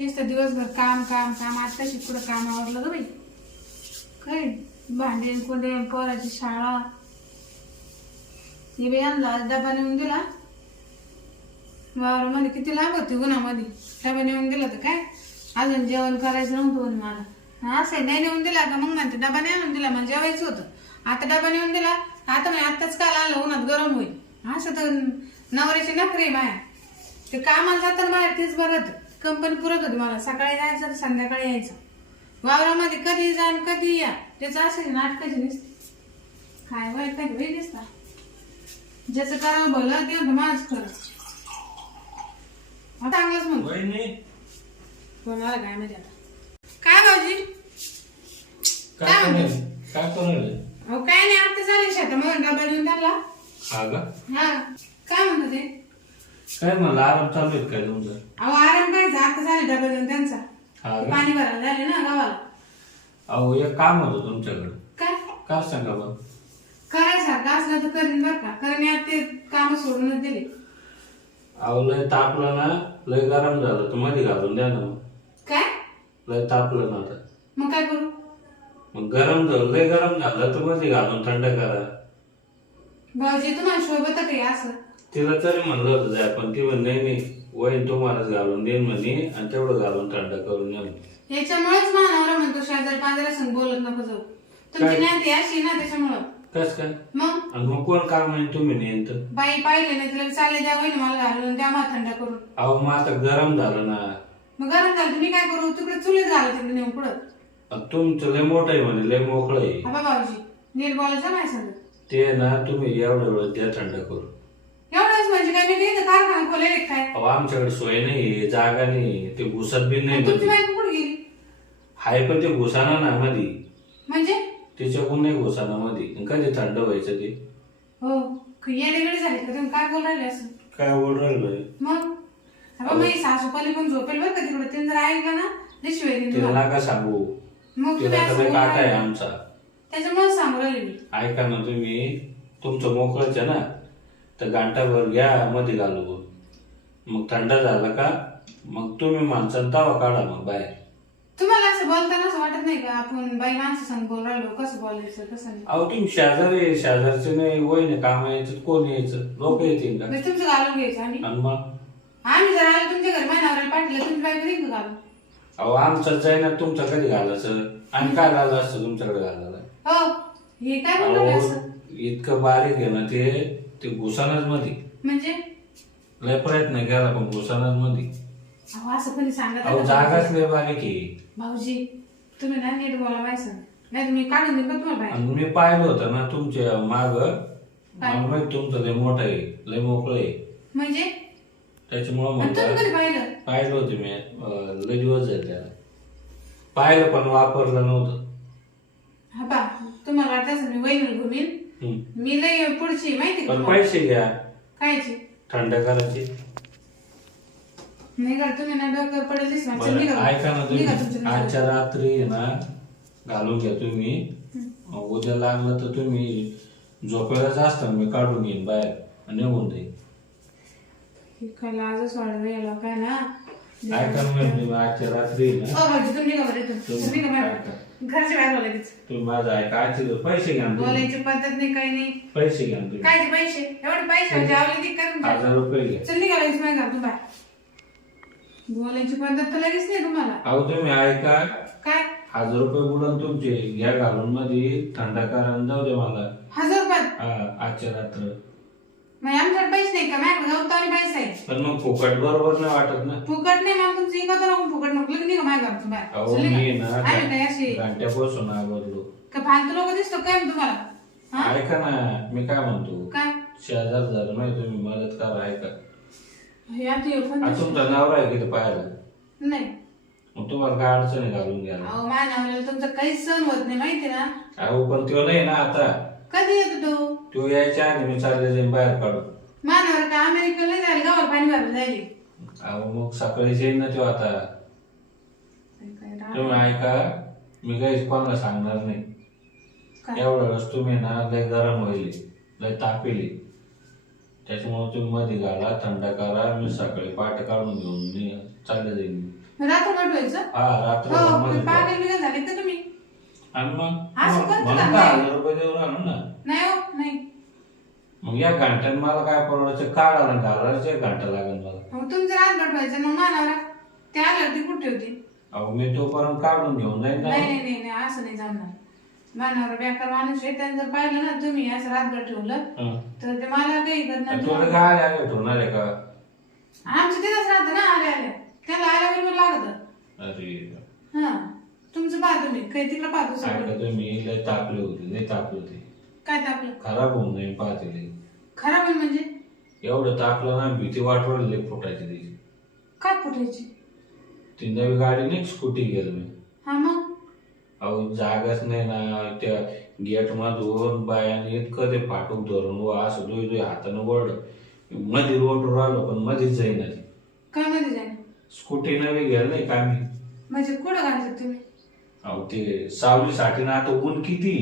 नुसतं दिवसभर काम काम काम. आता पुढं काम आवरलं ग बाई. काय भांडे कुंडे पोराची शाळा. हे बाई आणला डबा नेऊन दिला. वावर म्हणे किती लांब होती उन्हामध्ये? डबा नेऊन दिला तर काय? अजून जेवण करायचं नव्हतं म्हणे मला. असं आहे, नाही नेऊन दिला का? मग म्हणते डबा नाही आणून दिला मला जेवायचं होतं. आता डबा नेऊन दिला. आता म्हणजे आत्ताच काल आलं उन्हात गरम होईल. असं तर नवऱ्याची नखरे आहे माया ते कामाला जाताना बाहेर तेच बघत. कंपनी पुरत होती मला. सकाळी जायचं तर संध्याकाळी यायचं. वावरामध्ये कधी जा कधी या त्याचं असेल नाटकाची दिसते. काय वाईट काय वेळ दिसता? ज्याचं करावं भलं ते माझ खरं. आता चांगलंच वहिनी. कोणाला काय माहिती आता? काय भाऊजी? काय काय अहो काय नाही आता चालेल शेतामध्ये. डबा देऊन टाकला. हा का? हा. काय म्हणतो ते काय म्हणलं? आराम चालू आहे काय तुमचं? अहो आराम काय आता झाले डबा देऊन त्यांचा. हा का? पाणी भरायला झाले ना गावाला. अहो एक काम होतं तुमच्याकडे. काय? काय सांगा बघ करायसारखं असलं तर करीन बरं का. कारण यात ते काम सोडूनच दिले. अहो लय तापलं ना. लय गरम झालं. तर मध्ये घालून द्या ना मग. काय? लय तापलं ना आता. मग काय करू? मग गरम झालं. लय गरम झालं. तर मध्ये घालून थंड करा. भाऊजी तुम्हाला शोभत काही असं. तिला तरी म्हणलं होतं जाय पण ती म्हणे नाही नाही वहीन तुम्हालाच घालून देईन म्हणे आणि तेवढं घालून थंड करून या म्हणे. याच्यामुळेच मानवरा म्हणतो शेजार पाजारा संग बोलत नको जाऊ. तुमची काय? नाती अशी ना त्याच्यामुळं. कस काय? मग? आणि मग कोण काम आहे तुम्ही नेन तर? बाई पाहिले नाही तुला चालले द्या वहिनी मला घालून द्या मला थंड करून. अहो मग आता गरम झालं ना. मग गरम झालं तुम्ही काय करू? तिकडे चुलीत घाला तिकडे नेऊन पुढं. आणि तुमचं लय मोठं आहे म्हणे लय मोकळं आहे. हा भाऊजी नीट बोलायचं नाही सांगत ते ना तुम्ही एवढं एवढं द्या थंड करून. एवढंच म्हणजे काय मी नाही तर कारखाना खोलेल काय? अहो आमच्याकडे सोय नाही जागा नाही ते घुसत बी नाही तुमची मध्ये. बायको कुठे गेली? हाय पण ते घुसाना ना मध्ये. म्हणजे? त्याच्याकडून नाही घुसाना मध्ये. आणि कधी थंड व्हायचं ते? हो येडेगडे झाले का तुम्ही? काय बोल राहिले असं काय राहिलं मग? सासू पण झोपेल बरं का तिकडे. तिने जर ऐकलं ना तिला. नका सांगू. मग तुम्ही तिला असं तर बोलू काटा आहे. आमचा. त्याच्यामुळे सांगू राहिले मी. ऐका ना तुम्ही. तुमचं मोकळच आहे ना? तर गांठाभर घ्या मध्ये घालू मग थंड झाला का मग तुम्ही माणसाला तावा काढा मग बाहेर. तुम्हाला असं बोलताना असं वाटत नाही का? आपण बाई माणसं सांग बोल राहिलो कसं बोलायचं कसं नाही? अहो तुम्ही शेजारी शेजारचे नाही वय नाही काम यायचं कोण यायचं लोक येतील का? म्हणजे तुमचं घालून घ्यायचं आणि आणि मग? आम्ही जर आलो तुमच्या घरी नवऱ्याला पाठवलं तुमची बाई देईन का घालून अहो आमचं जाईना तुमचं कधी घालायचं? आणि काय घालं असतं तुमच्याकडे घालायला? हो हे काय अहो इतकं बारीक आहे ना ते. ते घुसानच मध्ये म्हणजे? लय प्रयत्न केला पण घुसानच मध्ये अहो असं कोणी सांगत अहो? जागाच लय बारीक आहे. भाऊजी तुम्ही ना नीट बोला माहिती नाही तुम्ही काढून देईन तुम्हाला बाहेर? आणि मी पाहिलं होतं ना तुमच्या माग. मला माहीत तुमचं लय मोठं आहे लय मोकळं आहे. म्हणजे? त्याच्यामुळं आणि तुम्ही म्हणलं कधी पाहिलं? पाहिलं होतं मी अं, लय दिवस झाले त्याला. पाहिलं पण वापरलं नव्हतं. हा बा तुम्हाला वाटत असेल मी वहिनी घुमीन हम्म. मी लय पुढची माहिती का पण तुम्हाला? पैसे घ्या कायची थंड करायचे नाही का तुम्ही ना डोक्यावर पडेल दिसणार. चल, बरं, निघा. ऐका ना तुम्ही निघा तुमच्या आजच्या रात्री आहे ना घालून घ्या तुम्ही उद्या लागलं तर तुम्ही झोपायलाच असता मी काढून येईन बाहेर आणि निघून जाईन काय लाजच काय ना ऐका म्हणजे तुम्ही आजच्या रात्री आहे ना ओ भाऊजी तुम्ही बरं इथून. तुम्ही बाहेर. बोलायचं. तुम्ही माझं ऐका आजचे पैसे घ्या ना तुम्ही. बोलायची पद्धत नाही काही नाही. पैसे घ्या ना तुम्ही. कायचे पैसे? एवढे पैसे ती करून द्या. हजार रुपये घ्या. चल निघा लगेच माझ्या घरातून बाहेर. बोलायची पद्धत तर लगेच नाही तुम्हाला. अहो तुम्ही ऐका. काय? हजार रुपये बुडून तुमचे. घ्या घालून मध्ये थंड करा आणि जाऊ दे मला. हजार रुपयात हा आजच्या रात्र. मग आमच्याकडे पैसे नाही का? माझ्याकडे जाऊ तर पैसे आहे पण मग फुकट बरोबर नाही वाटत ना? फुकट नाही मग तुमची इकत नको फुकट नको. लगेच निघा माझ्या घरातून बाहेर. अहो चल मी निघा. ना आम्ही काय अशी घंट्यापासून आवडलो का फालतू लोक दिसतो काय तुम्हाला? हा? ऐका ना मी काय म्हणतो? काय? शेजार झालं नाही तुम्ही मदत करा ऐका. हे आता हे फोन आता तुमचा नवरा आहे किती पाहायला. नाही. मग तुम्हाला काय अडचण आहे घालून घ्यायला? अहो माझ्या नवऱ्याला तुमचं काहीच सहन होत नाही माहिती ना? अहो पण तो नाही ना आता. कधी येतो तो? तो यायच्या आधी मी चालले जाईन बाहेर काढून. मानवर का? अमेरिकेला जायला गावाला पाणी भरायला जायले. अहो मग सकाळी येईन ना तो आता. काय राव. तुम्ही ऐका मी काहीच कोणाला सांगणार नाही. काय? वेळेस तुम्ही ना लय गरम होईल लय तापेली. त्याच्यामुळे तुम्ही मध्ये घाला थंड करा मी सकाळी पाठ काढून घेऊन मी चालले जाईन. रात्र पाठवायचं हा रात्र हो पागल बिगल झाले का तुम्ही? आणि मग म्हणून? हजार रुपये देऊ राहिलो ना. नाही हो नाही. मग या घंट्यात मला काय परवडायचं? काढा ना घालायचं एक घंटा लागेल मला. मग तुमचं रात पाठवायचं मग मानावरा ते आल्यावर ती कुठे होती? अहो मी तोपर्यंत काढून घेऊन जाईन ना. नाही नाही नाही नाही असं नाही जमणार. मानावर बेकार माणूस आहे त्याने जर पाहिलं ना तुम्ही असं रातभर ठेवलं हं. तर ते मला काही आणि करणार तुला. काय आले ठेवणार आहे का? आमचं तिथंच राहतं ना आले आले. त्याला आल्याबरोबर लागत. अरे हा. तुमचं पाहा तुम्ही काही तिकडे काय सगळं. का तुम्ही लय तापले होते लय तापले होते. काय तापलं? खराब होऊन जाईल पाहते. खराब आहे म्हणजे? एवढं तापलं ना भीती वाटवली लय फुटायची त्याची. काय फुटायची? ती नवी गाडी नाही स्कूटी गेलो मी हा मग? अहो जागाच नाही ना. त्या गेट मधून बायाने इतकं ते फाटूक धरून व असं दोय दोय हातानं वरडमध्ये रोड राहिलो पण मध्येच जाईना ती. काय मध्ये जाईल स्कूटी नवी गेल नाही का मी म्हणजे कुठं घालतात तुम्ही? अहो ते सावलीसाठी ना आता ऊन किती?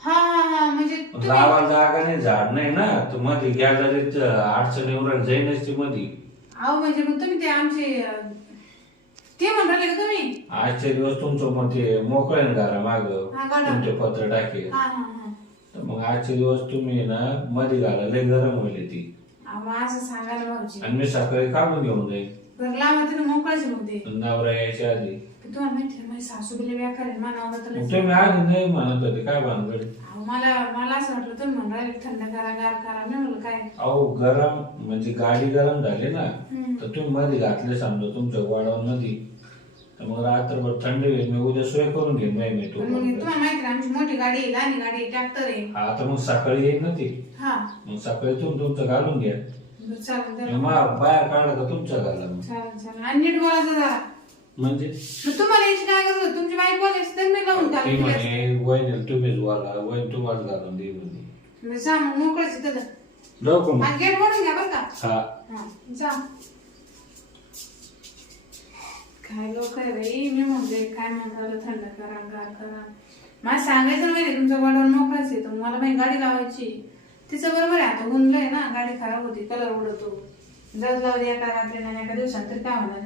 हा हा हा म्हणजे तुम्ही लावायला जागा नाही झाड नाही ना. तर मध्ये गॅलरीत अडचण एवढं जाईनच ती मध्ये अहो म्हणजे मग तुम्ही ते आमचे अं, ते म्हणले का तुम्ही? आजचे दिवस तुमचं मग ते मोकळे घरा माग. हा. तुमचे पत्र टाके. हा हा हा. तर मग आजचे दिवस तुम्ही ना मध्ये घाला लय गरम होईल ती. अहो असं सांगायला भाऊजी. आणि मी सकाळी काढून घेऊन जाईल बरं लावा तिथं मोकळायचे मग ते नवरा यायच्या आधी. तुम्हाला माहिती तर मग तुम्ही आधी नाही. म्हणत होते काय भानगड? अहो, मला मला असं वाटलं तुम्ही म्हणून थंड करा गार करा मी म्हणलं काय? अहो गरम म्हणजे गाडी गरम झाली ना हम्म. तर तुम्ही मध्ये घातले समजा तुमच्या गोडाऊन तर मग रात्रभर थंड होईल मी उद्या सोय करून घेईन बाई मी तो पण मग तुम्हाला माहिती आहे आमची मोठी गाडी आहे लहान गाडी आहे ट्रॅक्टर आहे. आता मग सकाळी येईल ना ती. हा. मग सकाळी तुम्ही तुमचं घालून घ्या. चालेल मग बाया काढा का तुमच्या घाला मग? चालेल चालेल. आणि नीट बोलायचं जरा. म्हणजे? मग तुम्हाला याची काय गरज होती? तुमची बाईक बोलायची तर मी लावून ती टाकली म्हणे वैन तुम्हीच वाला वैन तुम्हाला घालून दे म्हणे. मी जा मग मोकळायची तर जाऊ का मग? आणि गेट भरून घ्या बरं का? हा. हा जा. काय लोक आहे बाई? मी म्हणते काय म्हणतात थंड करा गार करा. मला सांगायचं नाही तुमचं वडवण मोकळाच येतो मला बाई गाडी लावायची. तिचं बरोबर आहे. आता ऊन लय ना गाडी खराब होती कलर उडतो जर लावली एका रात्री नाही एका दिवसात तरी काय होणार?